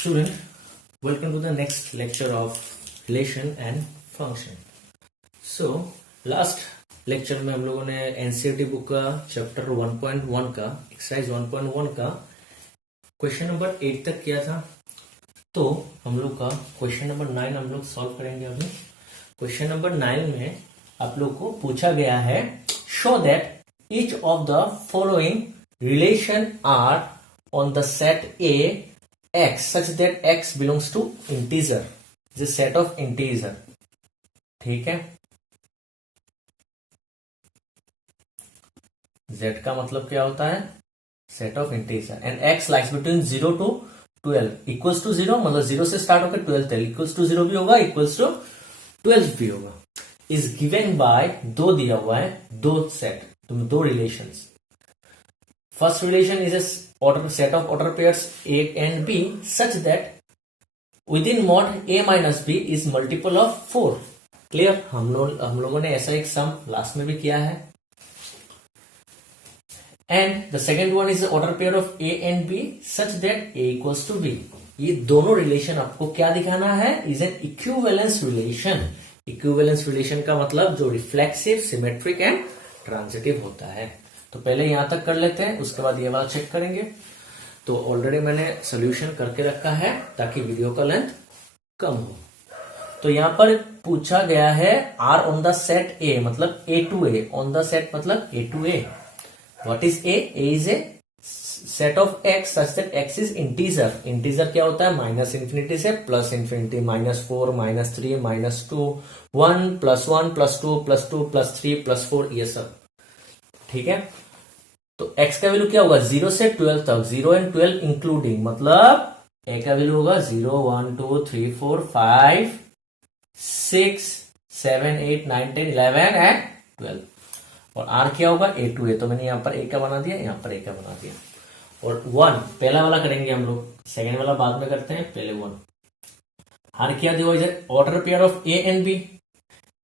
Student, welcome to the next lecture of relation and function. So, last lecture में हम लोगों ने NCERT book का चैप्टर 1.1 का एक्सरसाइज 1.1 का क्वेश्चन नंबर 8 तक किया था। तो हम लोग का क्वेश्चन नंबर 9 हम लोग सॉल्व करेंगे अभी। क्वेश्चन नंबर 9 में आप लोग को पूछा गया है, show that each of the following relation are on the set A x such that x belongs to integer, the set of integer। ठीक है, z का मतलब क्या होता है, set of integer, and x likes between 0 to 12 equals to 0, मतलब 0 से start होकर 12 तक इक्वल्स टू 0 भी होगा, इक्वल्स टू 12 भी होगा। इज गिवन बाय, दो दिया हुआ है, दो सेट, दो relations. First relation is a set of order pairs A and B such that within mod A minus B is multiple of 4। Clear, हम लोगों ने ऐसा एक सम लास्ट में भी किया है। And the second one is order pair of A and B such that A equals to B। ये दोनों रिलेशन आपको क्या दिखाना है, is an equivalence relation. Equivalence relation का मतलब जो रिफ्लेक्सिव, सिमेट्रिक एंड ट्रांजिटिव होता है। तो पहले यहां तक कर लेते हैं, उसके बाद ये वाला चेक करेंगे। तो ऑलरेडी मैंने सोल्यूशन करके रखा है ताकि वीडियो का लेंथ कम हो। तो यहां पर पूछा गया है R on the set A, मतलब A to A, on the set मतलब A to A. What is A? A is a set of x such that x is integer. Integer क्या होता है, माइनस इंफिनिटी से plus infinity, -4, -3, -2, 1 + 1 + 2 + 2 + 3 + 4, ये सब। ठीक है, तो x का वैल्यू क्या होगा, 0 से 12 तक, 0 and 12 इंक्लूडिंग, मतलब a का वैल्यू होगा 0, 1, 2, 3, 4, 5, 6, 7, 8, 9, 10, 11 एंड 12। और r क्या होगा, a टू a। तो मैंने यहां पर a का बना दिया, यहां पर a का बना दिया। और 1 पहला वाला करेंगे हम लोग, सेकेंड वाला बाद में करते हैं, पहले 1। r क्या दिया हुआ, order pair of a and b,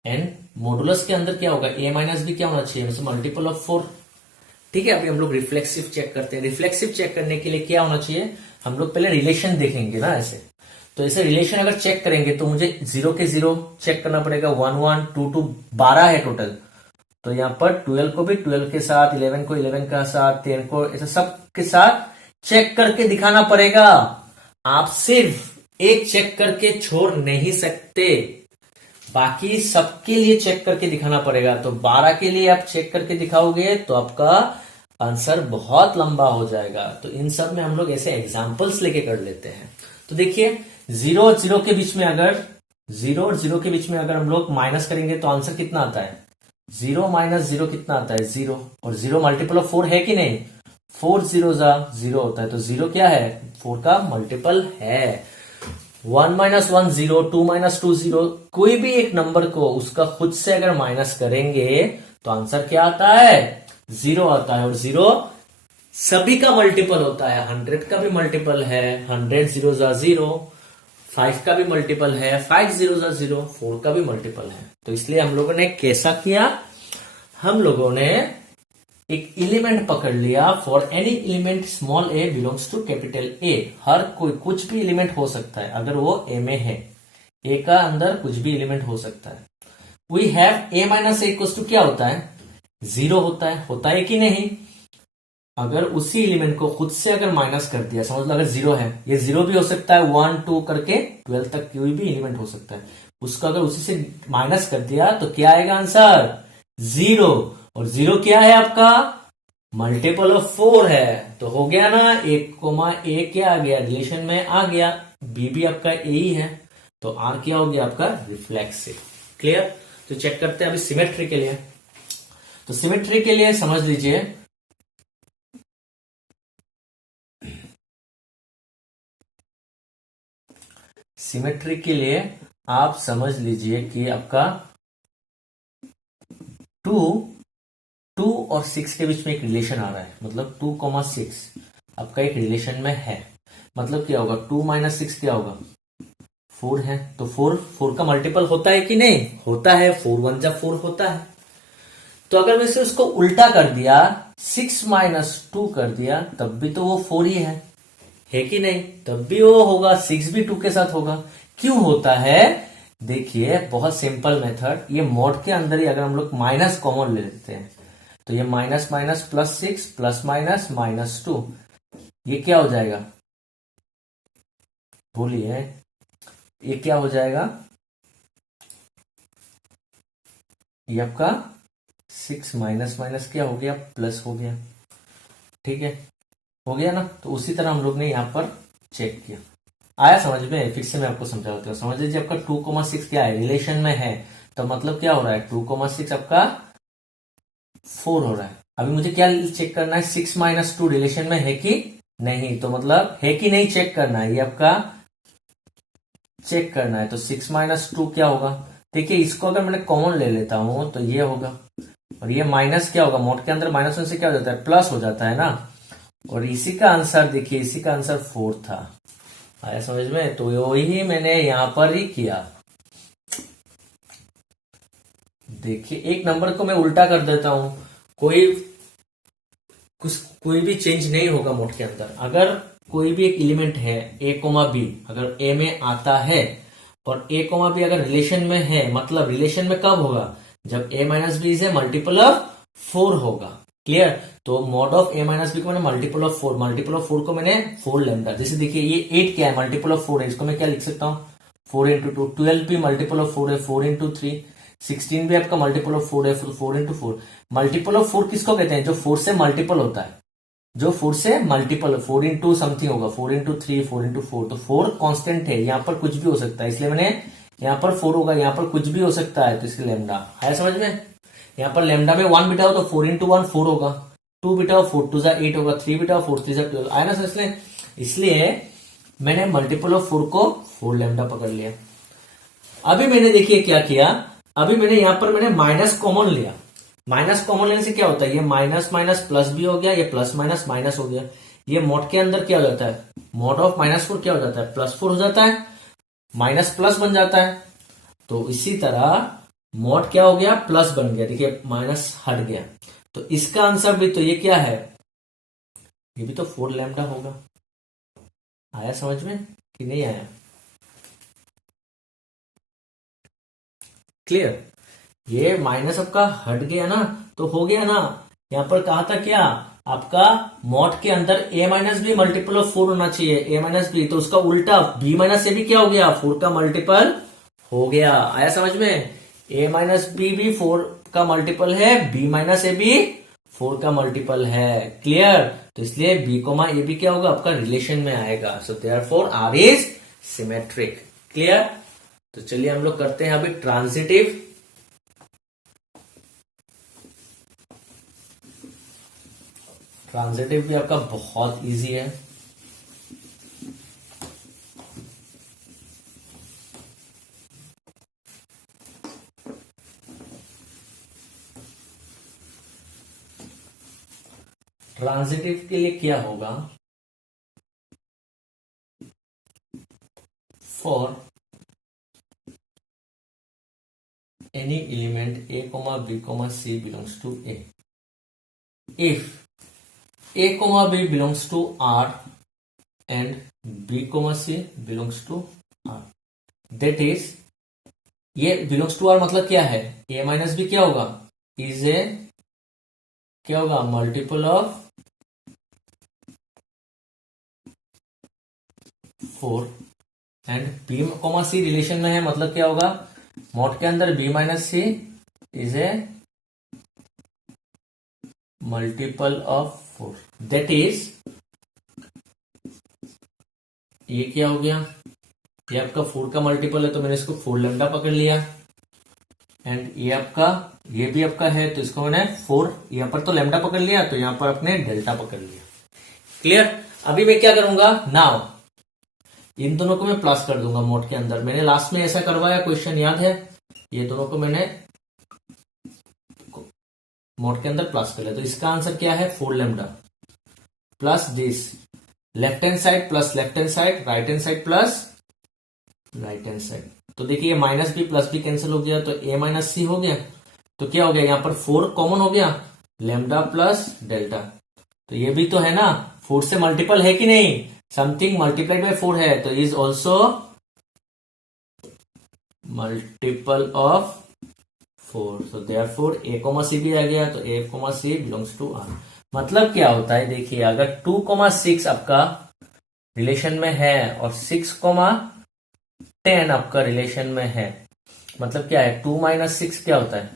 and modulus के अंदर क्या होगा, a माइनस बी क्या होना चाहिए, मतलब मल्टीपल ऑफ 4। ठीक है, अभी हम लोग रिफ्लेक्सिव चेक करते हैं। रिफ्लेक्सिव चेक करने के लिए क्या होना चाहिए, हम लोग पहले रिलेशन देखेंगे ना ऐसे। तो ऐसे रिलेशन अगर चेक करेंगे तो मुझे 0 के 0 चेक करना पड़ेगा, 1, 1, 2, 2, 12 है टोटल। तो यहां पर 12 को भी 12 के साथ, 11 को 11 के साथ, 10 को, ऐसे सब के साथ चेक करके दिखाना पड़ेगा। आप सिर्फ एक चेक करके छोड़ नहीं सकते, बाकी सबके लिए चेक करके दिखाना पड़ेगा। तो 12 के लिए आप चेक करके दिखाओगे तो आपका आंसर बहुत लंबा हो जाएगा। तो इन सब में हम लोग ऐसे एग्जांपल्स लेके कर लेते हैं। तो देखिए 0 और 0 के बीच में अगर 0 और 0 के बीच में अगर हम लोग माइनस करेंगे तो आंसर कितना आता है, 0 - 0 कितना आता है, 0। और 0 मल्टीपल ऑफ 4 है कि नहीं, 4 0 0 होता है। तो 0 क्या है, 4 का मल्टीपल है। 1 - 1 0, 2 - 2 0, कोई भी एक नंबर को उसका खुद से अगर माइनस करेंगे तो आंसर क्या आता है, 0 आता है। और 0 सभी का मल्टीपल होता है, 100 का भी मल्टीपल है, 100 0 0, 5 का भी मल्टीपल है, 5 0 0, 4 का भी मल्टीपल है। तो इसलिए हम लोगों ने कैसा किया, हम लोगों ने एक एलिमेंट पकड़ लिया, for any element small a belongs to capital A। हर कोई कुछ भी एलिमेंट हो सकता है अगर वो A में है, A का अंदर कुछ भी एलिमेंट हो सकता है। We have a - a equals to क्या होता है, 0 होता है कि नहीं। अगर उसी एलिमेंट को खुद से अगर माइनस कर दिया, समझ लो अगर 0 है, ये 0 भी हो सकता है, 1, 2 करके 12 तक कोई भी एलिमेंट हो सकता है, उसका अगर उसी से माइनस कर दिया तो क्या आएगा आंसर, 0। और 0 क्या है आपका, मल्टीपल ऑफ 4 है। तो हो गया ना, 1, a क्या आ गया, रिलेशन में आ गया, b भी आपका a ही है। तो r क्या हो गया आपका, रिफ्लेक्सिव। क्लियर। तो चेक करते हैं अभी सिमेट्री के लिए। तो सिमेट्री के लिए समझ लीजिए, सिमेट्री के लिए आप समझ लीजिए कि आपका 2 और 6 के बीच में एक रिलेशन आ रहा है, मतलब 2, 6 आपका एक रिलेशन में है। मतलब क्या होगा, 2 - 6 क्या होगा, 4 है। तो 4 का मल्टीपल होता है कि नहीं, होता है, 4 1 जा 4 होता है। तो अगर वैसे उसको उल्टा कर दिया, 6 - 2 कर दिया, तब भी तो वो 4 ही है है कि नहीं, तब भी वो होगा, 6 भी 2 के साथ होगा। क्यों होता है, देखिए बहुत सिंपल मेथड, ये मॉड के अंदर ही अगर हम लोग माइनस कॉमन ले लेते हैं तो ये minus minus plus 6 plus minus minus 2, ये क्या हो जाएगा, बोलिए ये क्या हो जाएगा, ये आपका 6 माइनस माइनस क्या हो गया, प्लस हो गया। ठीक है, हो गया ना। तो उसी तरह हम लोग ने यहां पर चेक किया। आया समझ में, फिर से मैं आपको समझाता हूँ। समझ लीजिए आपका 2,6 क्या है, रिलेशन में है, तो मतलब क्या हो रहा है, 2,6 आपका 4 हो रहा है। अभी मुझे क्या चेक करना है, 6 माइनस 2 रिलेशन में है कि नहीं, तो मतलब है कि नहीं चेक करना है, ये आपका चेक करना है। तो 6 माइनस 2 क्या होगा, देखिए इसको अगर मैंने कॉमन ले लेता हूं तो ये होगा, और ये माइनस क्या होगा, मोड के अंदर माइनस से क्या हो जाता है, प्लस हो जाता है ना। और इसी का आंसर देखिए, इसी का आंसर 4 था। आया समझ में, तो वही मैंने यहां पर ही किया। देखिए एक नंबर को मैं उल्टा कर देता हूं, कोई भी चेंज नहीं होगा मोड के अंदर। अगर कोई भी एक एलिमेंट है a कोमा बी, अगर a में आता है और a कोमा बी अगर रिलेशन में है, मतलब रिलेशन में कब होगा, जब a minus b is a multiple of 4 होगा। क्लियर, तो mod of a minus b को मैंने मल्टीपल ऑफ 4, मल्टीपल ऑफ 4 को मैंने 4 लेमडा। जैसे देखिए ये 8 क्या है, मल्टीपल ऑफ 4 है, इसको मैं क्या लिख सकता हूँ, 4 इंटू 2। 12 भी मल्टीपल ऑफ 4 है, 4 इंटू 3। 16 भी आपका मल्टीपल ऑफ 4 है, 4 इंटू 4। मल्टीपल ऑफ 4 किसको कहते हैं, जो 4 से मल्टीपल होता है, जो 4 से मल्टीपल, 4 इंटू समथिंग होगा, 4 इंटू 3, 4 इंटू 4। तो 4 कांस्टेंट है, यहां पर कुछ भी हो सकता है, इसलिए मैंने यहां पर 4 होगा, यहां पर कुछ भी हो सकता है, तो इसके लेमडा है समझ में। यहां पर लेमडा में 1 बिटा हो तो 4 इंटू 1 4 होगा, 2 बिटा हो 4 2 8 होगा, 3 बिटा हो 4 3 12 आया ना सर। इसलिए मैंने मल्टीपल ऑफ 4 को 4 लेमडा पकड़ लिया। अभी मैंने देखिए क्या किया, अभी मैंने यहां पर मैंने माइनस कॉमन लिया। माइनस कॉमन लेने से क्या होता है, ये माइनस माइनस प्लस भी हो गया, ये प्लस माइनस माइनस हो गया। ये मोड के अंदर क्या हो जाता है, मोड ऑफ -4 क्या हो जाता है, +4 हो जाता है, माइनस प्लस बन जाता है। तो इसी तरह मोड क्या हो गया, प्लस बन गया, देखिए माइनस हट गया। तो इसका आंसर भी तो ये क्या है, ये भी तो 4 लैम्डा होगा। आया समझ में कि नहीं आया, क्लियर। ये माइनस आपका हट गया ना, तो हो गया ना। यहां पर कहा था क्या, आपका मॉड के अंदर a minus be multiple of 4 होना चाहिए, a माइनस बी, तो उसका उल्टा b माइनस ए भी क्या हो गया, 4 का मल्टीपल हो गया। आया समझ में, a माइनस बी भी 4 का मल्टीपल है, b माइनस ए भी 4 का मल्टीपल है। क्लियर, तो इसलिए b कोमा ए भी क्या होगा, आपका रिलेशन में आएगा। सो therefore r is symmetric. Clear, तो चलिए हम लोग करते हैं अभी ट्रांजिटिव। ट्रांजिटिव भी आपका बहुत इजी है। ट्रांजिटिव के लिए क्या होगा, for any element a, b, c belongs to a, if a, b belongs to R and b, c belongs to R, that is, ये belongs to R मतलब क्या है, a माइनस बी क्या होगा, इज ए क्या होगा, multiple of 4 and b, c relation में है, मतलब क्या होगा, मॉड के अंदर b minus c is a multiple of 4, that is, ये क्या हो गया, ये आपका 4 का मल्टीपल है, तो मैंने इसको 4 लैम्डा पकड़ लिया। एंड ये आपका, ये भी आपका है, तो इसको मैंने 4 यहां पर तो लैम्डा पकड़ लिया, तो यहां पर अपने डेल्टा पकड़ लिया। क्लियर, अभी मैं क्या करूंगा, नाउ इन दोनों को मैं प्लस कर दूंगा मोड के अंदर। मैंने लास्ट में ऐसा करवाया, क्वेश्चन याद है, ये दोनों को मैंने मोड के अंदर प्लस कर लिया। तो इसका आंसर क्या है, 4 lambda plus this, left hand side plus left hand side, right hand side plus right hand side. तो देखिए minus b plus b cancel हो गया, तो a माइनस सी हो गया। तो क्या हो गया, यहां पर 4 कॉमन हो गया, लैम्डा प्लस डेल्टा। तो ये भी तो है ना, 4 से मल्टीपल है कि नहीं, समथिंग मल्टीप्लाइड बाय 4 है तो is also multiple of 4. So therefore a comma c भी आ गया तो a comma c belongs to R. मतलब क्या होता है देखिए, अगर 2,6 आपका रिलेशन में है और 6,10 आपका रिलेशन में है, मतलब क्या है 2 - 6 क्या होता है.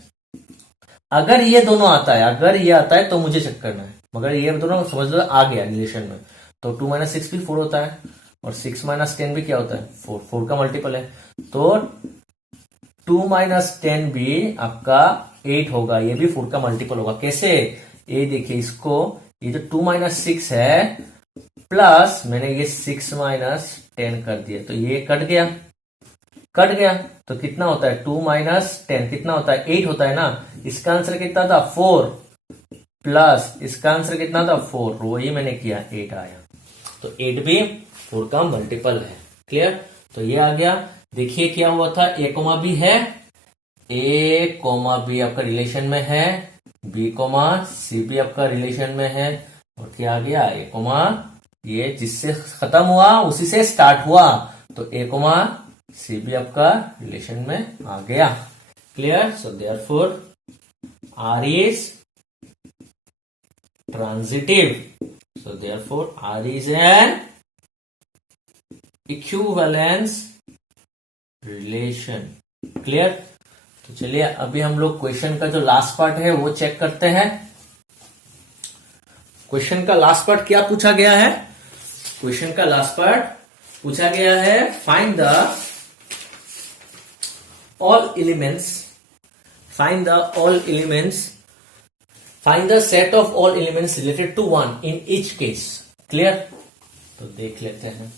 अगर ये दोनों आता है, अगर ये आता है तो मुझे चेक करना है, मगर ये दोनों समझ लो आ गया रिलेशन में तो 2 - 6 भी 4 होता है और 6 - 10 भी क्या होता है 4. 4 का मल्टीपल है तो 2 - 10 भी आपका 8 होगा, ये भी 4 का मल्टीपल होगा. कैसे, ये देखिए इसको, ये जो 2 - 6 है प्लस मैंने ये 6 - 10 कर दिया तो ये कट गया, कट गया तो कितना होता है 2 - 10 कितना होता है 8 होता है ना. इसका आंसर कितना था 4 प्लस इसका आंसर कितना था 4, वही मैंने किया 8 आया. तो 8 भी 4 का मल्टीपल है. क्लियर. तो ये आ गया. देखिए क्या हुआ था, ए कोमा बी है, ए कोमा बी आपका रिलेशन में है, बी कोमा सी भी आपका रिलेशन में है, और क्या आ गया ए कोमा, ये जिससे खत्म हुआ उसी से स्टार्ट हुआ तो ए कोमा सी भी आपका रिलेशन में आ गया. Clear. So therefore R is transitive. So therefore R is an equivalence relation. Clear. तो चलिए अभी हम लोग क्वेश्चन का जो लास्ट पार्ट है वो चेक करते हैं. क्वेश्चन का लास्ट पार्ट क्या पूछा गया है, क्वेश्चन का लास्ट पार्ट पूछा गया है find the all elements, find the all elements, find the set of all elements related to 1 in each case. Clear. तो देख लेते हैं.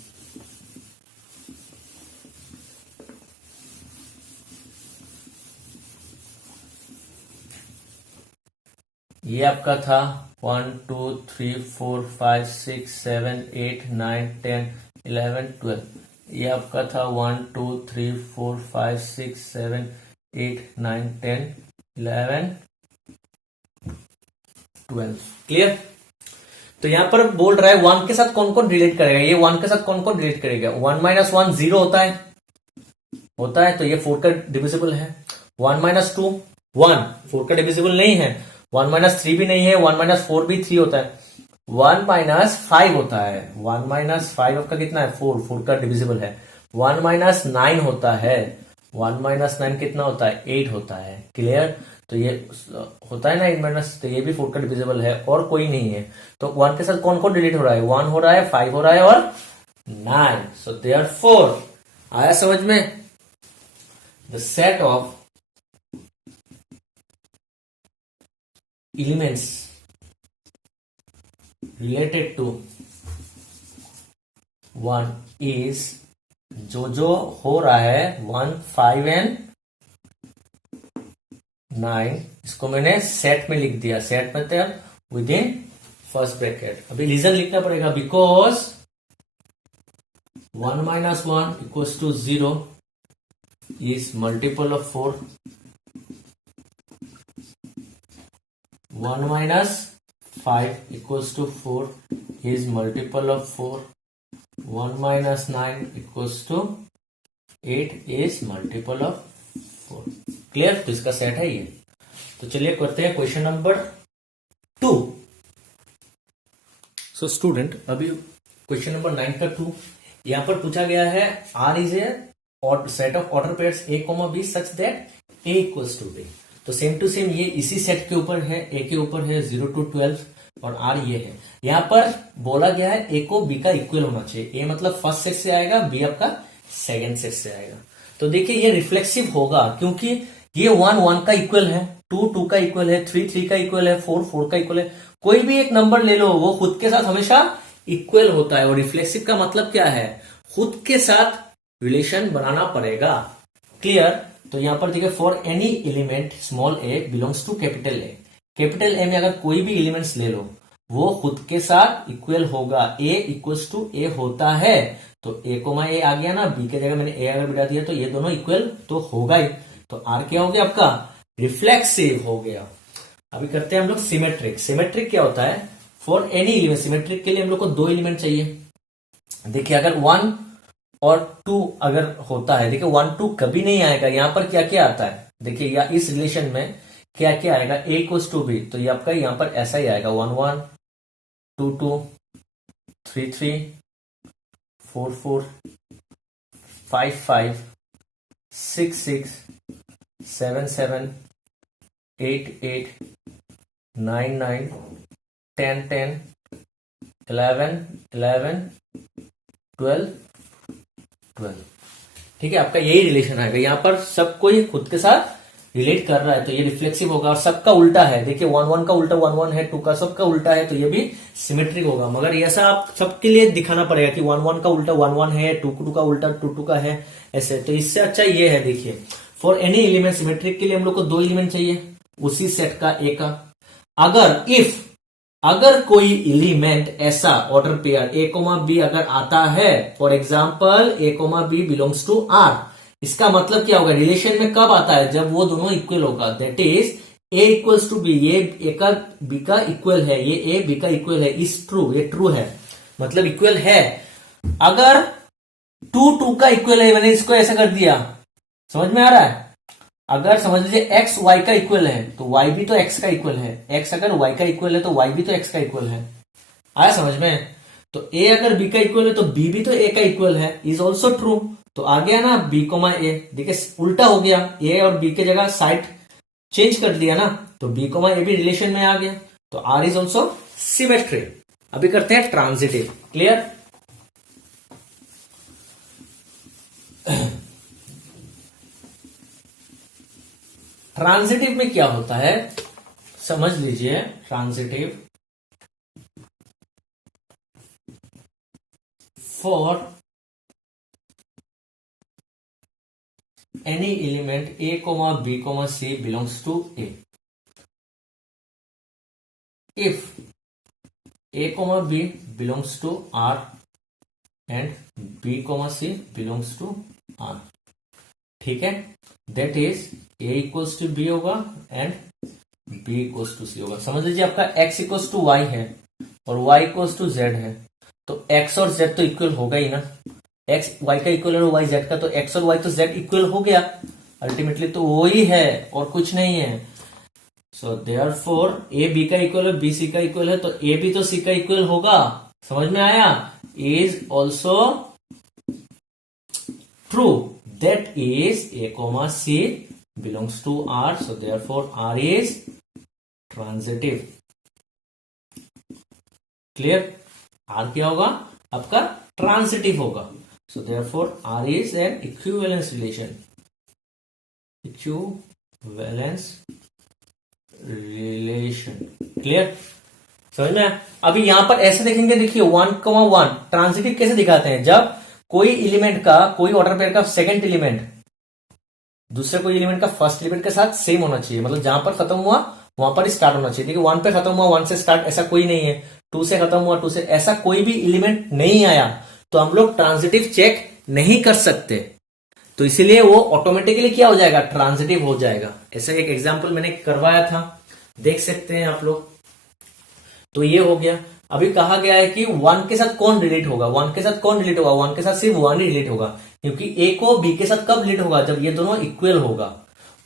ये आपका था 1 2 3 4 5 6 7 8 9 10 11 12. ये आपका था 1 2 3 4 5 6 7 8 9 10 11 12. क्लियर. तो यहां पर बोल रहा है 1 के साथ कौन कौन रिलेट करेगा, ये 1 के साथ कौन कौन रिलेट करेगा. 1 - 1 0 होता है तो ये 4 का डिविजिबल है. 1 - 2 1 4 का डिविजिबल नहीं है. 1 - 3 भी नहीं है, 1 - 4 भी 3 होता है. 1 - 5 होता है, 1 - 5 आपका कितना है 4, 4 का डिविजिबल है. 1 - 9 होता है, 1 - 9 कितना होता है 8 होता है. क्लियर. तो ये होता है ना 8 माइनस, तो ये भी 4 का डिविजिबल है और कोई नहीं है. तो 1 के साथ कौन कौन डिलीट हो रहा है, 1 हो रहा है, 5 हो रहा है और 9. सो देयरफॉर आया समझ में, the set of elements related to 1 is जो हो रहा है 1 5 एंड 9, इसको मैंने सेट में लिख दिया. सेट मतलब विद इन फर्स्ट ब्रैकेट. अभी रीजन लिखना पड़ेगा, because 1 - 1 equals to 0 is multiple of 4. 1 - 5 equals to 4 is multiple of 4. 1 - 9 equals to 8 is multiple of 4. Clear. तो इसका सेट है ये. तो चलिए करते हैं क्वेश्चन नंबर 2. सो स्टूडेंट अभी क्वेश्चन नंबर 9 का 2 यहां पर पूछा गया है R is a set of order pairs A, B such that A equals to B. तो सेम टू सेम ये इसी सेट के ऊपर है, ए के ऊपर है 0 to 12 और आर ये है. यहां पर बोला गया है ए को बी का इक्वल होना चाहिए. ए मतलब फर्स्ट सेट से आएगा, बी आपका सेकंड सेट से आएगा. तो देखिए ये रिफ्लेक्सिव होगा क्योंकि ये 1 1 का इक्वल है, 2 2 का इक्वल है, 3 3 का इक्वल है, 4 4 का इक्वल है. कोई भी एक नंबर ले लो वो खुद के साथ हमेशा इक्वल होता है. और रिफ्लेक्सिव का मतलब क्या है, खुद के साथ रिलेशन बनाना पड़ेगा. क्लियर. तो यहां पर देखिए for any element small a belongs to capital A. Capital A में अगर कोई भी एलिमेंट्स ले लो वो खुद के साथ इक्वल होगा. ए इक्वल्स टू ए होता है तो ए कोमा ए आ गया ना, बी के जगह मैंने ए अगर बिठा दिया तो ये दोनों इक्वल तो होगा ही. तो आर क्या हो गया आपका रिफ्लेक्सिव हो गया. अभी करते हैं हम लोग सिमेट्रिक. सिमेट्रिक क्या होता है, फॉर एनी एलिमेंट, सिमेट्रिक के लिए हम लोग को 2 एलिमेंट चाहिए. देखिए अगर 1 और 2 अगर होता है, देखिए 1 2 कभी नहीं आएगा। यहां पर क्या क्या आता है, देखिए या इस रिलेशन में क्या क्या आएगा, a इक्वल्स टू बी, तो ये आपका यहां पर ऐसा ही आएगा 1 1 2 2 3 3 4 4 5 5 6 6 7 7 8 8 9 9 10 10 11 11 12 12। ठीक है, आपका यही रिलेशन आएगा। यहां पर सब कोई खुद के साथ रिलेट कर रहा है तो ये रिफ्लेक्सिव होगा, और सबका उल्टा है। देखिए 1 1 का उल्टा 1 1 है, 2 का सबका उल्टा है, तो ये भी सिमेट्रिक होगा। मगर ऐसा आप सबके लिए दिखाना पड़ेगा कि 1 1 का उल्टा 1 1 है, 2 2 का उल्टा 2 2 का है, ऐसे। तो इससे अच्छा ये है, देखिए फॉर एनी एलिमेंट सिमेट्रिक के लिए हम लोग को 2 एलिमेंट चाहिए उसी सेट का ए का। अगर कोई एलिमेंट ऐसा order pair a comma b अगर आता है, for example a comma b belongs to R, इसका मतलब क्या होगा, रिलेशन में कब आता है, जब वो दोनों इक्वल होगा। That is a equals to b, ये ए का बी का इक्वल है, ये ए बी का इक्वल है, इज ट्रू, ये ट्रू है, मतलब इक्वल है। अगर 2 2 का इक्वल है, मैंने इसको ऐसा कर दिया, समझ में आ रहा है। अगर समझ लीजिए x y का इक्वल है तो y भी तो x का इक्वल है, x अगर y का इक्वल है तो y भी तो x का इक्वल है। आया समझ में। तो a अगर b का इक्वल है तो b भी तो a का इक्वल है, इज ऑल्सो ट्रू। तो आ गया ना b कोमा a, देखिए उल्टा हो गया, a और b के जगह साइड चेंज कर दिया ना, तो b कोमा a भी रिलेशन में आ गया। तो r इज ऑल्सो सिमेट्रिक। अभी करते हैं ट्रांजिटिव। क्लियर। ट्रांजिटिव में क्या होता है समझ लीजिए। Transitive for any element a comma b comma c belongs to a, if a comma b belongs to r and b comma c belongs to r, ठीक है। That is a equals to b होगा and b equals to c होगा। समझ लीजिए आपका x equals to y है और y equals to z है, तो x और z तो इक्वल होगा ही ना। x y का इक्वल है y z का, तो x और y तो z इक्वल हो गया अल्टीमेटली, तो वो ही है और कुछ नहीं है। सो देयरफॉर a b का इक्वल है, b c का इक्वल है, तो a भी तो c का इक्वल होगा। समझ में आया। Is also true, that is a comma c belongs to r, so therefore r is transitive। Clear. r क्या होगा आपका ट्रांजिटिव होगा, so therefore r is an equivalence relation, equivalence relation। Clear समझ में। अभी यहां पर ऐसे देखेंगे, देखिए 1,1 ट्रांजिटिव कैसे दिखाते हैं, जब कोई एलिमेंट का, कोई ऑर्डर पेयर का सेकंड एलिमेंट दूसरे कोई एलिमेंट का फर्स्ट एलिमेंट के साथ सेम होना चाहिए, मतलब जहां पर खत्म हुआ वहां पर स्टार्ट होना चाहिए। देखिए 1 पे खत्म हुआ 1 से स्टार्ट, ऐसा कोई नहीं है। 2 से खत्म हुआ 2 से, ऐसा कोई भी एलिमेंट नहीं आया तो हम लोग ट्रांजिटिव चेक नहीं कर सकते, तो इसीलिए वो ऑटोमेटिकली क्या हो जाएगा, ट्रांजिटिव हो जाएगा। ऐसा एक एग्जाम्पल मैंने करवाया था, देख सकते हैं आप लोग। तो ये हो गया। अभी कहा गया है कि 1 के साथ कौन रिलेट होगा, 1 के साथ कौन रिलेट होगा, 1 के साथ सिर्फ 1 ही रिलेट होगा, क्योंकि a को b के साथ कब रिलेट होगा, जब ये दोनों इक्वल होगा।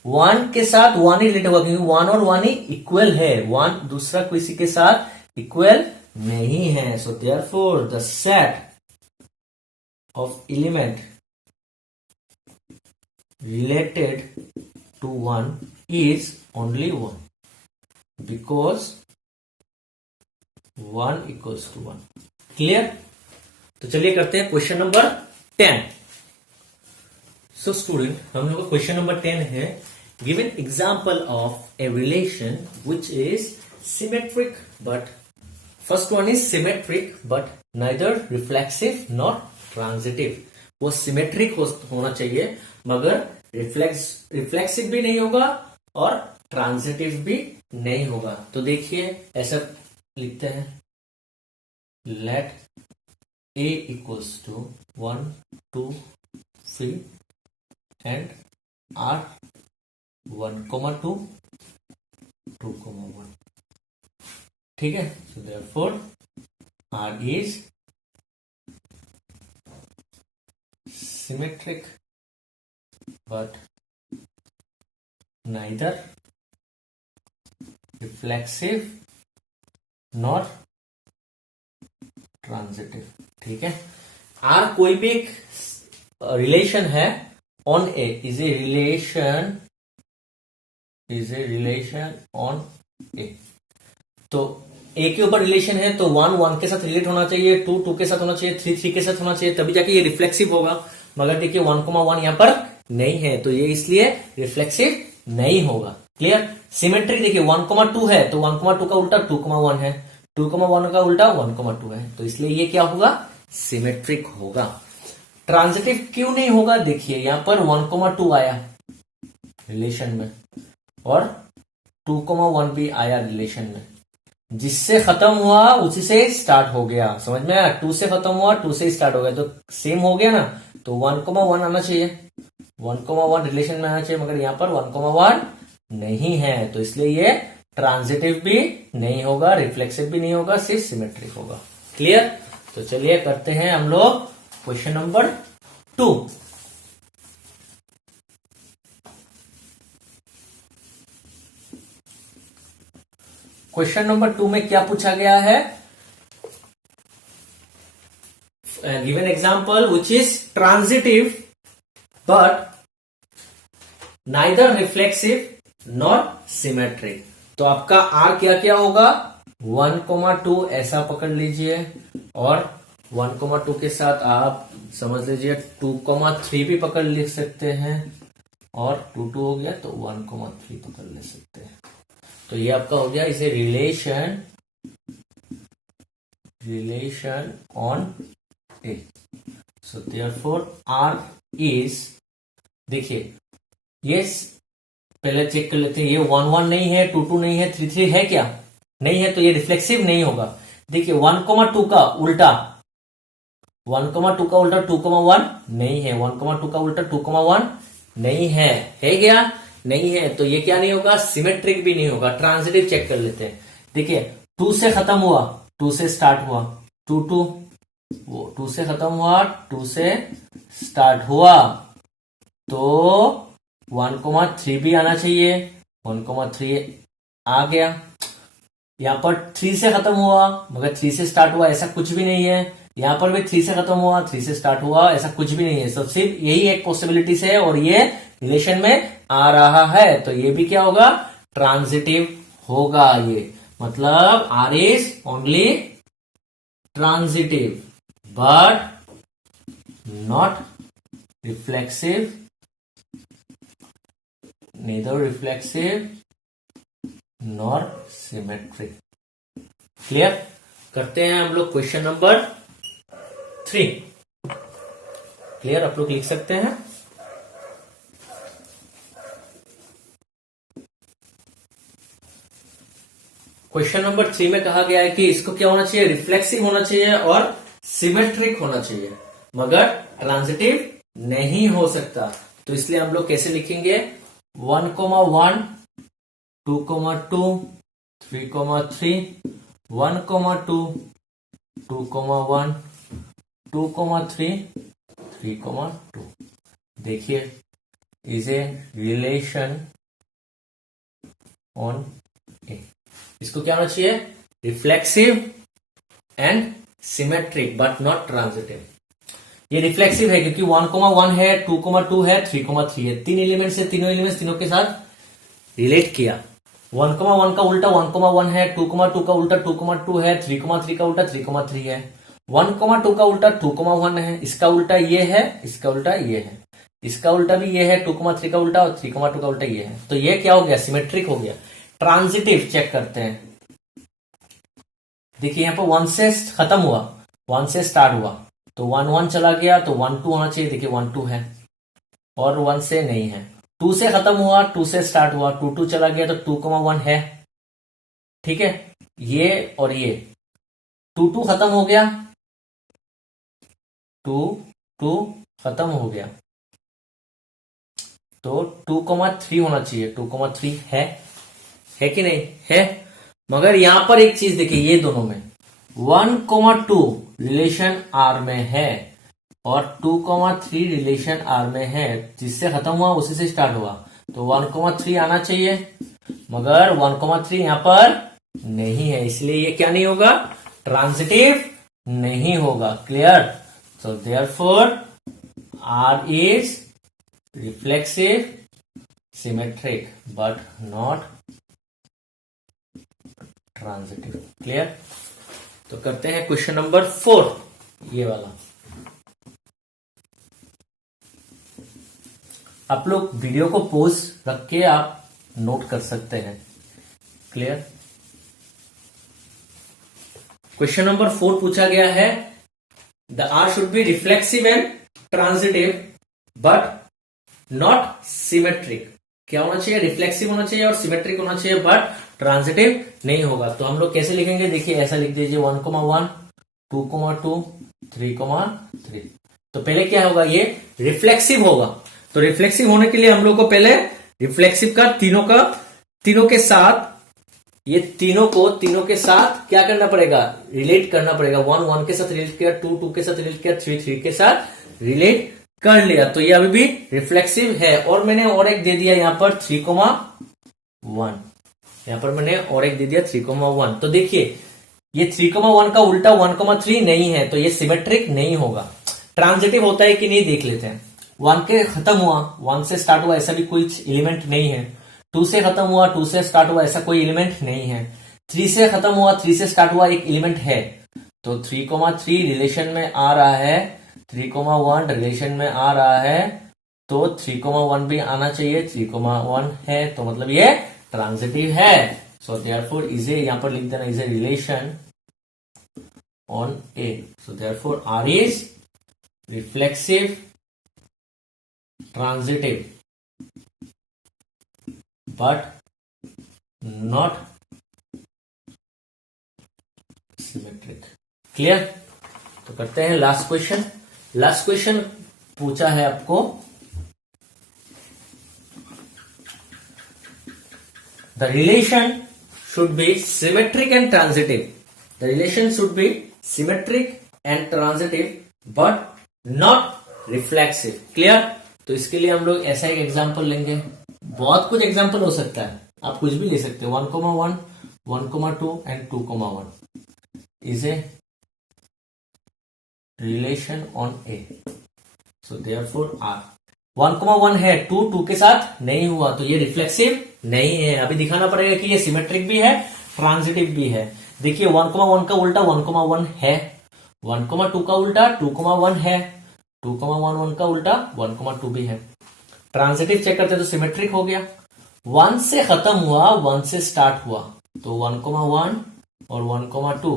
1 के साथ 1 ही रिलेट होगा, क्योंकि 1 और 1 ही इक्वल है, 1 दूसरा किसी के साथ इक्वल नहीं है। So therefore the set of element related to 1 is only 1, because 1 equals to 1। Clear. तो चलिए करते हैं क्वेश्चन नंबर 10। सो स्टूडेंट, हम लोग का क्वेश्चन नंबर 10 है, give an example of a relation which is symmetric but, first one is symmetric but neither reflexive not transitive. वो symmetric होना चाहिए मगर रिफ्लेक्सिव भी नहीं होगा और ट्रांजिटिव भी नहीं होगा। तो देखिए ऐसा लिखते हैं, let a equals to 1 2 3 and r 1,2 2,1। ठीक है। So therefore r is symmetric but neither reflexive not transitive. ठीक है, आर कोई भी एक रिलेशन है on A, is a relation on A. तो ए के ऊपर रिलेशन है तो 1 1 के साथ रिलेट होना चाहिए, 2 2 के साथ होना चाहिए, 3 3 के साथ होना चाहिए, तभी जाके ये रिफ्लेक्सिव होगा। मगर देखिए 1 यहां पर नहीं है तो ये इसलिए रिफ्लेक्सिव नहीं होगा। क्लियर। सिमेट्रिक देखिए 1 2 है तो 1 2 का उल्टा 2 1 है, 2 1 का उल्टा 1 2 है, तो इसलिए ये क्या होगा, सिमेट्रिक होगा। ट्रांजिटिव क्यों नहीं होगा, देखिए यहां पर 1 2 आया रिलेशन में और 2 1 भी आया रिलेशन में, जिससे खत्म हुआ उसी से स्टार्ट हो गया। समझ में आया, 2 से खत्म हुआ 2 से स्टार्ट हो गया तो सेम हो गया ना। तो 1 1 आना चाहिए, 1 1 रिलेशन में आना चाहिए, मगर यहां पर 1 1 नहीं है तो इसलिए ये ट्रांजिटिव भी नहीं होगा, रिफ्लेक्सिव भी नहीं होगा, सिर्फ सिमेट्रिक होगा। क्लियर। तो चलिए करते हैं हम लोग क्वेश्चन नंबर 2। क्वेश्चन नंबर 2 में क्या पूछा गया है, given example which is transitive but neither reflexive nor symmetric. तो आपका आर क्या क्या होगा, 1 2 ऐसा पकड़ लीजिए और 1 2 के साथ आप समझ लीजिए 2 3 भी पकड़ ले सकते हैं और 2 2 हो गया तो 1 3 पकड़ ले सकते हैं। तो ये आपका हो गया इसे relation on A. So therefore R is, देखिए ये पहले चेक कर लेते हैं, ये 1 1 नहीं है, 2 2 नहीं है, 3 3 है क्या, नहीं है, तो ये रिफ्लेक्सिव नहीं होगा। देखिए 1 2 का उल्टा 1 2 का उल्टा 2 1 नहीं है, 1 2 का उल्टा 2 1 नहीं है क्या, नहीं है, तो ये क्या नहीं होगा, सिमेट्रिक भी नहीं होगा। ट्रांजिटिव चेक कर लेते हैं। देखिए 2 से खत्म हुआ 2 से स्टार्ट हुआ, 2 2 2 से खत्म हुआ 2 से स्टार्ट हुआ, तो 1 3 भी आना चाहिए, 1 3 आ गया। यहां पर 3 से खत्म हुआ मगर 3 से स्टार्ट हुआ, ऐसा कुछ भी नहीं है। यहां पर भी 3 से खत्म हुआ 3 से स्टार्ट हुआ, ऐसा कुछ भी नहीं है। तो सिर्फ यही एक पॉसिबिलिटीज है और ये रिलेशन में आ रहा है, तो ये भी क्या होगा, ट्रांजिटिव होगा। ये मतलब R is only transitive but not reflexive, neither reflexive nor symmetric। Clear. करते हैं हम लोग क्वेश्चन नंबर 3। क्लियर, आप लोग लिख सकते हैं। क्वेश्चन नंबर 3 में कहा गया है कि इसको क्या होना चाहिए, रिफ्लेक्सिव होना चाहिए और सिमेट्रिक होना चाहिए, मगर ट्रांजिटिव नहीं हो सकता। तो इसलिए हम लोग कैसे लिखेंगे, 1 1 2 2 3 3 1 2 2 1 2 3 3 2। देखिए इज ए रिलेशन ऑन ए। इसको क्या होना चाहिए, reflexive and symmetric but not transitive. ये रिफ्लेक्सिव है क्योंकि 1 1 है, 2 2 है, 3 3 है, 3 एलिमेंट से तीनों एलिमेंट्स तीनों के साथ रिलेट किया। 1 1 का उल्टा 1 1 है, 2 2 का उल्टा 2 2 है, 3 3 का उल्टा 3 3 है, 1 2 का उल्टा 2 1 है, इसका उल्टा ये है, इसका उल्टा ये है, इसका उल्टा भी ये है, 2 3 का उल्टा और 3 2 का उल्टा ये है। तो ये क्या हो गया, सिमेट्रिक हो गया। ट्रांजिटिव चेक करते हैं। देखिए यहां पर 1 से खत्म हुआ, 1 से स्टार्ट हुआ, तो 1 1 चला गया तो 1 2 होना चाहिए। देखिए 1 2 है और 1 से नहीं है। 2 से खत्म हुआ 2 से स्टार्ट हुआ, 2 2 चला गया तो 2 1 है। ठीक है, ये और ये 2 2 खत्म हो गया, 2 2 खत्म हो गया, तो 2 3 होना चाहिए। 2 3 है कि नहीं है, मगर यहां पर एक चीज देखिए, ये दोनों में 1 2 रिलेशन आर में है और 2,3 रिलेशन आर में है, जिससे खत्म हुआ उसी से स्टार्ट हुआ, तो 1,3 आना चाहिए, मगर 1,3 यहां पर नहीं है, इसलिए ये क्या नहीं होगा, ट्रांजिटिव नहीं होगा। Clear? So therefore R is reflexive symmetric but not transitive. Clear? तो करते हैं क्वेश्चन नंबर 4, ये वाला। आप लोग वीडियो को पॉज रख के आप नोट कर सकते हैं। क्लियर? क्वेश्चन नंबर 4 पूछा गया है, the R should be reflexive and transitive but not symmetric. क्या होना चाहिए? रिफ्लेक्सिव होना चाहिए और सिमेट्रिक होना चाहिए, बट ट्रांजिटिव नहीं होगा। तो हम लोग कैसे लिखेंगे? देखिए ऐसा लिख दीजिए 1,1, 2,2, 3,3। तो पहले क्या होगा? ये रिफ्लेक्सिव होगा। तो रिफ्लेक्सिव होने के लिए हम लोग को पहले रिफ्लेक्सिव का तीनों के साथ, ये तीनों के साथ क्या करना पड़ेगा? रिलेट करना पड़ेगा। 1 के साथ रिलेट किया, 2 के साथ रिलेट किया, 3 के साथ रिलेट कर लिया, तो ये अभी भी रिफ्लेक्सिव है। और मैंने और एक दे दिया यहां पर 3,1, यहां पर मैंने और एक दे दिया 3,1। तो देखिए ये 3,1 का उल्टा 1,3 नहीं है, तो ये सिमेट्रिक नहीं होगा। ट्रांजिटिव होता है कि नहीं देख लेते हैं। 1 के खत्म हुआ, 1 से स्टार्ट हुआ, ऐसा भी कोई एलिमेंट नहीं है। 2 से खत्म हुआ, 2 से स्टार्ट हुआ, ऐसा कोई एलिमेंट नहीं है। 3 से खत्म हुआ, 3 से स्टार्ट हुआ, एक एलिमेंट है। तो 3,3 रिलेशन में आ रहा है, 3,1 रिलेशन में आ रहा है, तो 3,1 भी आना चाहिए। 3,1 है तो मतलब ये ट्रांजिटिव है। सो देयरफॉर इज ए, यहां पर लिख देना is a relation on A. So therefore R is reflexive transitive but not symmetric. Clear? तो करते हैं लास्ट क्वेश्चन। लास्ट क्वेश्चन पूछा है आपको, the relation should be symmetric and transitive. The relation should be symmetric and transitive but not reflexive. Clear? तो इसके लिए हम लोग ऐसा एक एग्जांपल लेंगे। बहुत कुछ एग्जांपल हो सकता है, आप कुछ भी ले सकते हैं। 1,1, 1,2 and 2,1 is a relation on A. So therefore R 1,1 है, 2 के साथ नहीं हुआ, तो ये रिफ्लेक्सिव नहीं है। अभी दिखाना पड़ेगा कि ये सिमेट्रिक भी है, ट्रांजिटिव भी है। देखिए 1,1 का उल्टा 1,1 है, 1,2 का उल्टा 2,1 है, 2,1 का उल्टा 1,2 भी है। ट्रांजिटिव चेक करते तो सिमेट्रिक हो गया। 1 से खत्म हुआ, 1 से स्टार्ट हुआ, तो 1,1 और 1,2,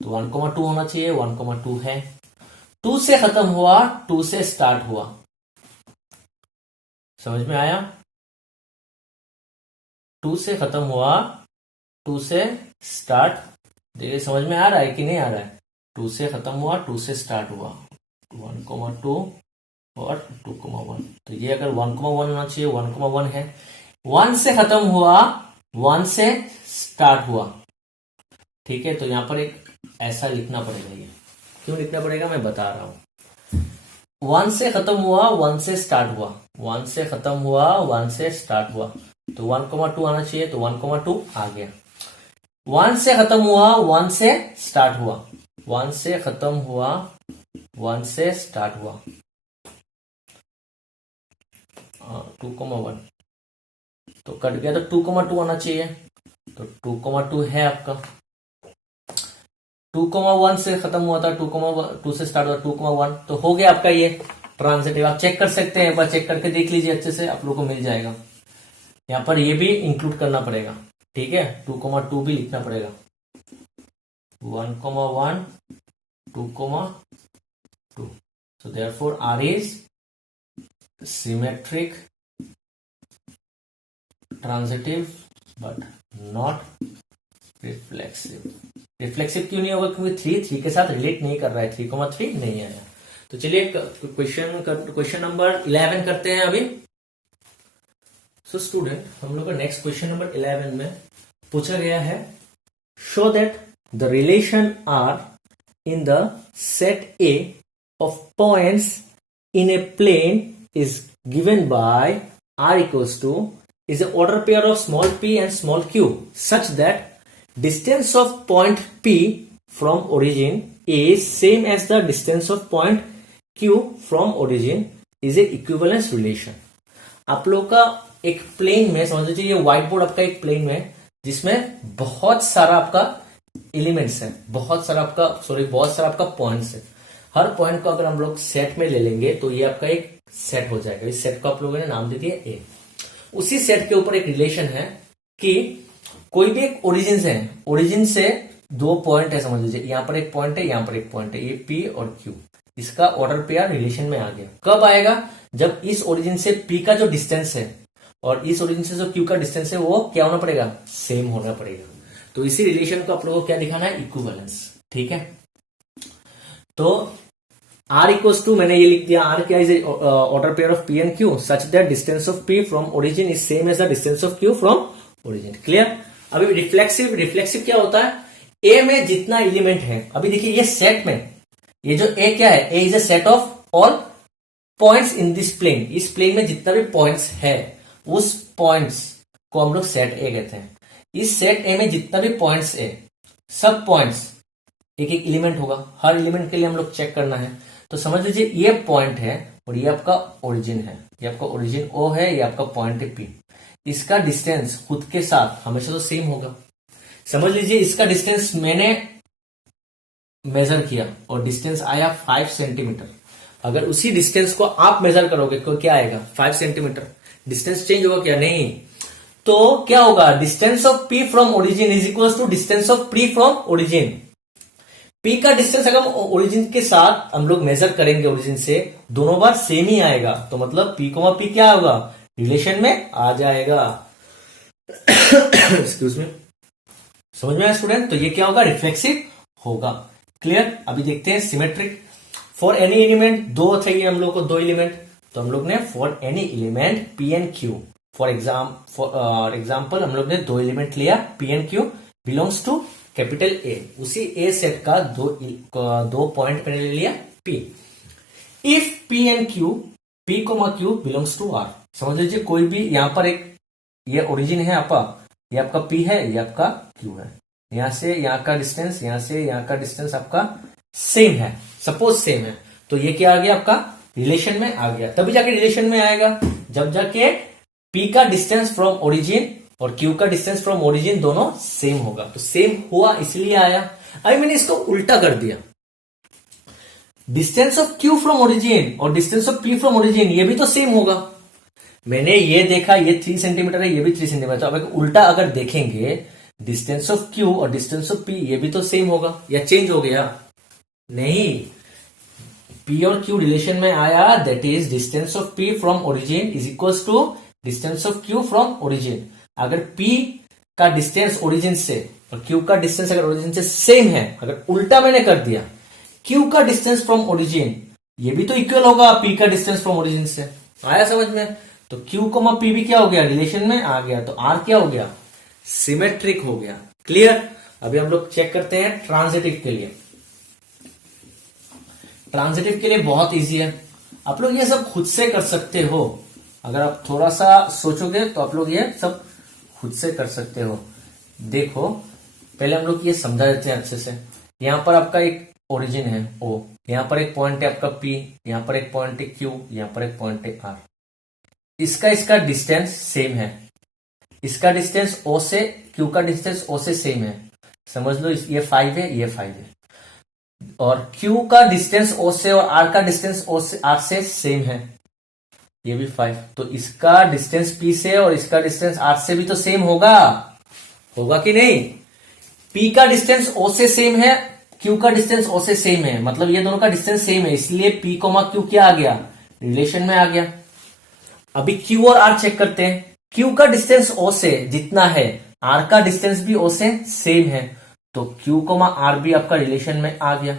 तो 1,2 होना चाहिए, 1,2 है। 2 से खत्म हुआ, 2 से स्टार्ट हुआ। समझ में आया? 2 से खत्म हुआ, 2 से स्टार्ट, देखिए समझ में आ रहा है कि नहीं आ रहा है? 2 से खत्म हुआ, 2 से स्टार्ट हुआ, 1,2 और 2,1। तो ये अगर 1,1 होना चाहिए, 1,1 है। 1 से खत्म हुआ, 1 से स्टार्ट हुआ। ठीक है, तो यहां पर एक ऐसा लिखना पड़ेगा। ये क्यों लिखना पड़ेगा मैं बता रहा हूं। 1 से खत्म हुआ, 1 से स्टार्ट हुआ, 1 से खत्म हुआ, 1 से स्टार्ट हुआ, तो 1,2 आना चाहिए, तो 1,2 आ गया। 1 से खत्म हुआ, 1 से स्टार्ट हुआ, 1 से खत्म हुआ, 1 से स्टार्ट हुआ, 2,1, तो कट गया, तो 2,2 आना चाहिए, तो 2,2 है आपका। 2,1 से खत्म हुआ था, 2 से स्टार्ट हुआ, 2,1, तो हो गया आपका ये ट्रांजिटिव। आप चेक कर सकते हैं, एक बार चेक करके देख लीजिए अच्छे से, आप लोग को मिल जाएगा। यहां पर ये भी इंक्लूड करना पड़ेगा। ठीक है, 2,2 भी लिखना पड़ेगा। 1,1, 2,2, so therefore R is symmetric, transitive but not reflexive। Reflexive क्यों नहीं होगा? क्योंकि 3 के साथ रिलेट नहीं कर रहा है, 3,3 नहीं आया। तो चलिए क्वेश्चन नंबर 11 करते हैं अभी। सो स्टूडेंट, हम लोग का नेक्स्ट क्वेश्चन नंबर 11 में पूछा गया है, show that the relation R in the set A of points in a plane is given by r equals to is an order pair of small p and small q such that distance of point p from origin is same as the distance of point q from origin is a equivalence relation. आप लोग का एक plane में समझ लीजिए, ये white board आपका एक प्लेन में जिसमें बहुत सारा आपका एलिमेंट्स है, बहुत सारा आपका पॉइंट्स है. हर पॉइंट को अगर हम लोग सेट में ले लेंगे तो ये आपका एक सेट हो जाएगा. इस सेट को आप लोगों ने नाम दे दिया ए. उसी सेट के ऊपर एक रिलेशन है कि कोई भी एक ओरिजिन से दो पॉइंट है, समझ लीजिए यहां पर एक पॉइंट है, यहां पर एक पॉइंट है, ये पी और क्यू. इसका ऑर्डर पेयर रिलेशन में आ गया. कब आएगा? जब इस ओरिजिन से पी का जो डिस्टेंस है और इस ओरिजिन से जो क्यू का डिस्टेंस है वो क्या होना पड़ेगा? सेम होना पड़ेगा. तो इसी रिलेशन को आप लोगों को क्या दिखाना है? इक्विवेलेंस. ठीक है. तो R इक्वल्स टू, मैंने ये लिख दिया, R क्या is order pair of P and Q such that distance of P from origin is same as the distance of Q from origin. Clear? अभी रिफ्लेक्सिव क्या होता है? A में जितना एलिमेंट है, अभी देखिए ये सेट में, ये जो A क्या है? A is a set of all points in this plane. इस प्लेन में जितना भी पॉइंट्स है उस पॉइंट्स को हम लोग सेट ए कहते हैं. इस सेट ए में जितना भी पॉइंट्स है, सब पॉइंट्स एक एक एलिमेंट होगा. हर एलिमेंट के लिए हम लोग चेक करना है. तो समझ लीजिए ये पॉइंट है और ये आपका ओरिजिन है. ये आपका ओरिजिन ओ है, ये आपका पॉइंट है पी. इसका डिस्टेंस खुद के साथ हमेशा तो सेम होगा. समझ लीजिए इसका डिस्टेंस मैंने मेजर किया और डिस्टेंस आया 5 सेंटीमीटर. अगर उसी डिस्टेंस को आप मेजर करोगे तो क्या आएगा? 5 सेंटीमीटर. डिस्टेंस चेंज होगा क्या? नहीं. तो क्या होगा? Distance of P from origin is equal to distance of P from origin. P का डिस्टेंस अगर ओरिजिन के साथ हम लोग मेजर करेंगे, ओरिजिन से दोनों बार सेम ही आएगा. तो मतलब पी को पी क्या होगा? रिलेशन में आ जाएगा. Excuse me. समझ में आया स्टूडेंट? तो ये क्या होगा? रिफ्लेक्सिव होगा. क्लियर? अभी देखते हैं सिमेट्रिक. फॉर एनी एलिमेंट, दो चाहिए हम लोग को, दो एलिमेंट. तो हम लोग ने for any element P and Q, for example हम लोग ने दो एलिमेंट लिया P and Q belongs to capital A. उसी ए सेट का दो पॉइंट मैंने ले लिया P. If P and Q, P comma Q belongs to R. समझ लीजिए कोई भी यहां पर एक, ये ओरिजिन है आपका, ये आपका पी है, ये आपका क्यू है. यहां से यहां का डिस्टेंस, यहां से यहां का डिस्टेंस आपका सेम है, सपोज सेम है. तो ये क्या आ गया? आपका रिलेशन में आ गया. तभी जाके रिलेशन में आएगा जब जाके पी का डिस्टेंस फ्रॉम ओरिजिन और क्यू का डिस्टेंस फ्रॉम ओरिजिन दोनों सेम होगा. तो सेम हुआ इसलिए आया. अभी मैंने इसको उल्टा कर दिया. Distance of Q from origin और distance of P from origin ये भी तो सेम होगा. मैंने ये देखा ये 3 सेंटीमीटर है, ये भी 3 सेंटीमीटर. तो अब उल्टा अगर देखेंगे, डिस्टेंस ऑफ क्यू और डिस्टेंस ऑफ पी ये भी तो सेम होगा. या चेंज हो गया? नहीं. पी और क्यू रिलेशन में आया, that is distance of P from origin is equal to distance of Q from origin. अगर P का डिस्टेंस ओरिजिन से और Q का डिस्टेंस अगर ओरिजिन से सेम है, अगर उल्टा मैंने कर दिया, Q का डिस्टेंस फ्रॉम ओरिजिन ये भी तो इक्वल होगा P का डिस्टेंस फ्रॉम ओरिजिन से. आया समझ में? तो Q को P भी क्या हो गया? रिलेशन में आ गया. तो R क्या हो गया? सिमेट्रिक हो गया. क्लियर? अभी हम लोग चेक करते हैं ट्रांजिटिव के लिए. ट्रांजिटिव के लिए बहुत इजी है. आप लोग ये सब खुद से कर सकते हो. अगर आप थोड़ा सा सोचोगे तो आप लोग ये सब खुद से कर सकते हो. देखो पहले हम लोग ये समझा देते हैं अच्छे से. यहां पर आपका एक ओरिजिन है O, यहां पर एक पॉइंट है आपका P, यहां पर एक पॉइंट है Q, यहां पर एक पॉइंट है R. इसका डिस्टेंस सेम है. इसका डिस्टेंस O से, Q का डिस्टेंस O से सेम है. समझ लो ये 5 है, ये 5 है. और Q का डिस्टेंस O से और R का डिस्टेंस O से R से सेम है, ये भी 5. तो इसका डिस्टेंस P से और इसका डिस्टेंस R से भी तो सेम होगा. होगा कि नहीं? P का डिस्टेंस O से सेम है, Q का डिस्टेंस O से सेम है, मतलब ये दोनों का डिस्टेंस सेम है. इसलिए P कोमा Q क्या आ गया? रिलेशन में आ गया. अभी Q और R चेक करते हैं. Q का डिस्टेंस O से जितना है, R का डिस्टेंस भी O से सेम है. तो Q कोमा R भी आपका रिलेशन में आ गया.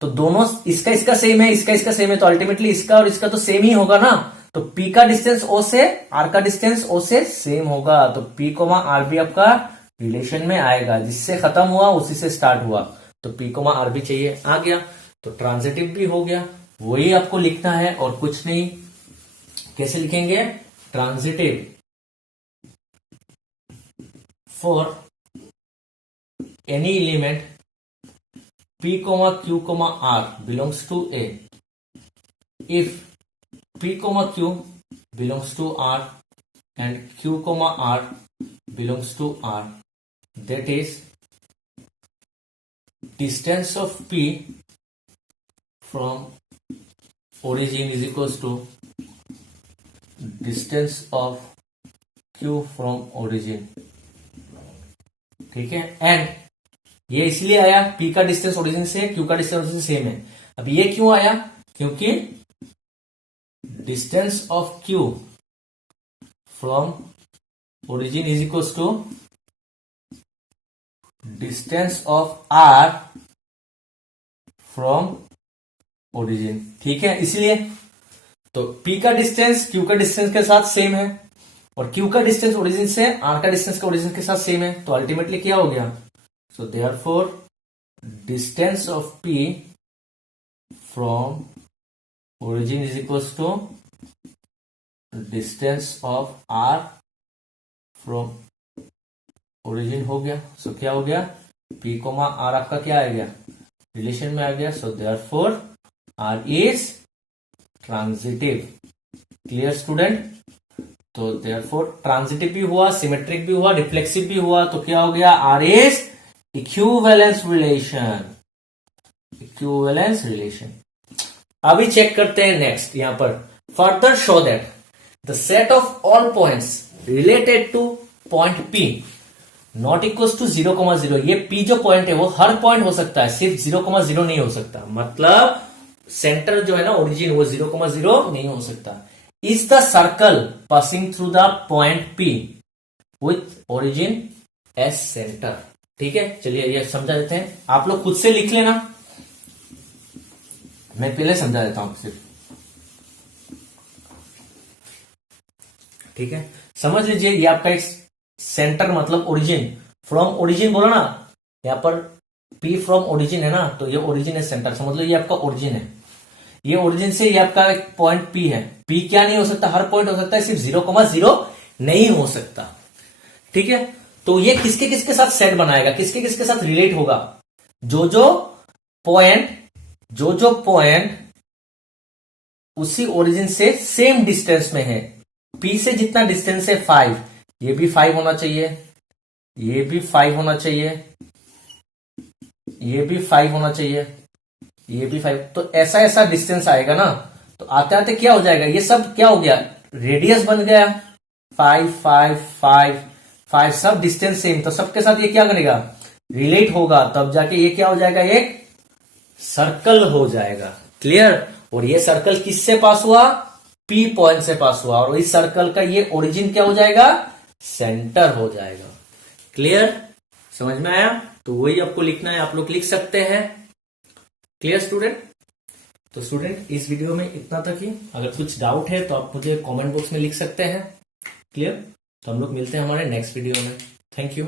तो दोनों इसका सेम है, इसका सेम है, तो अल्टीमेटली इसका और इसका तो सेम ही होगा ना. तो P का डिस्टेंस O से, R का डिस्टेंस O से सेम होगा. तो P कोमा R भी आपका रिलेशन में आएगा. जिससे खत्म हुआ उसी से स्टार्ट हुआ. तो P कोमा R भी चाहिए, आ गया. तो ट्रांजिटिव भी हो गया. वही आपको लिखना है और कुछ नहीं। कैसे लिखेंगे? Transitive for any element P, Q, R belongs to A. If P, Q belongs to R and Q, R belongs to R, that is distance of P from origin is equals to distance of Q from origin. ठीक है। And ये इसलिए आया, P का distance origin से Q का distance origin same है। अब ये क्यों आया? क्योंकि distance of Q from origin is equals to distance of R from origin. ठीक है, इसलिए तो P का डिस्टेंस Q का डिस्टेंस के साथ सेम है और Q का डिस्टेंस ओरिजिन से R का डिस्टेंस का ओरिजिन के साथ सेम है। तो अल्टीमेटली क्या हो गया? So therefore distance of P from origin is equals to distance of R from origin हो गया। So क्या हो गया? P, R आपका क्या आ गया? रिलेशन में आ गया। So therefore R is transitive। Clear student? तो therefore ट्रांजिटिव भी हुआ, सिमेट्रिक भी हुआ, रिफ्लेक्सिव भी हुआ। तो क्या हो गया? R is equivalence relation. Equivalence relation. अभी चेक करते हैं नेक्स्ट। यहां पर further show that the set of all points related to point P not equals to 0,0। ये P जो पॉइंट है वो हर पॉइंट हो सकता है, सिर्फ 0,0 नहीं हो सकता। मतलब सेंटर जो है ना ओरिजिन, वो 0,0 नहीं हो सकता। Is the circle passing through the point P with origin S centre. ठीक है, चलिए ये समझा देते हैं। आप लोग खुद से लिख लेना, मैं पहले समझा देता हूं सिर्फ। ठीक है, समझ लीजिए ये आपका एक सेंटर मतलब ओरिजिन, फ्रॉम ओरिजिन बोला ना, यहां पर P फ्रॉम ओरिजिन है ना, तो ये ओरिजिन है सेंटर, समझ लो ये आपका ओरिजिन है। ये ओरिजिन से ये आपका एक पॉइंट P है। P क्या नहीं हो सकता? हर पॉइंट हो सकता है, सिर्फ 0,0 नहीं हो सकता। ठीक है, तो ये किसके किसके साथ सेट बनाएगा, किसके किसके साथ रिलेट होगा? जो जो पॉइंट उसी ओरिजिन से सेम डिस्टेंस में है। P से जितना डिस्टेंस है 5, ये भी 5 होना चाहिए, ये भी 5 होना चाहिए, ये भी 5 होना चाहिए, ये भी 5। तो ऐसा ऐसा डिस्टेंस आएगा ना, तो आते आते क्या हो जाएगा? ये सब क्या हो गया? रेडियस बन गया। 5 5 5 5 सब डिस्टेंस सेम, तो सबके साथ ये क्या करेगा? रिलेट होगा, तब जाके ये क्या हो जाएगा? एक सर्कल हो जाएगा। क्लियर? और ये सर्कल किससे पास हुआ? P पॉइंट से पास हुआ, और इस सर्कल का ये ओरिजिन क्या हो जाएगा? सेंटर हो जाएगा। क्लियर? समझ में आया? तो वही आपको लिखना है, आप लोग लिख सकते हैं। Clear student? तो स्टूडेंट इस वीडियो में इतना तक ही। अगर कुछ डाउट है तो आप मुझे कमेंट बॉक्स में लिख सकते हैं। क्लियर? तो हम लोग मिलते हैं हमारे नेक्स्ट वीडियो में। Thank you.